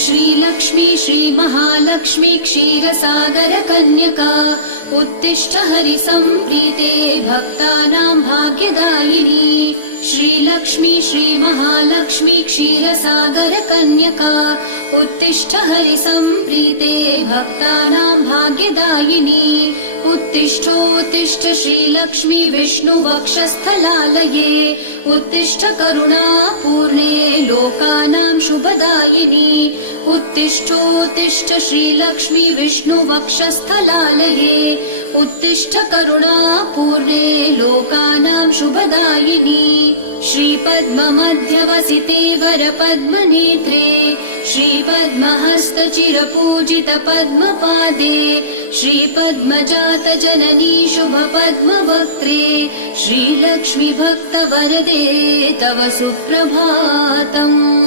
श्रीलक्ष्मी श्रीमहालक्ष्मी क्षीरसागर कन्यका उत्तिष्ठ हरिसम्प्रीते भक्तानां भाग्यदायिनी। श्रीलक्ष्मी श्रीमहालक्ष्मी क्षीरसागर कन्यका उत्तिष्ठ हरिसम्प्रीते भक्तानां भाग्यदायिनी। उत्तिष्ठोत्तिष्ठ श्रीलक्ष्मी विष्णुवक्षस्थलालये उत्तिष्ठ करुणापूर्णे लोकानां शुभदायिनी। उत्तिष्ठोत्तिष्ठ श्रीलक्ष्मी विष्णुवक्षस्थलालये उत्तिष्ठ करुणापूर्णे लोकानां शुभदायिनी। श्रीपद्ममध्यवसिते वरपद्मनेत्रे श्रीपद्महस्तचिरपूजित पद्मपादे श्रीपद्मजात जननी शुभपद्मवक्त्रे श्रीलक्ष्मी भक्तवरदे तव सुप्रभातम्।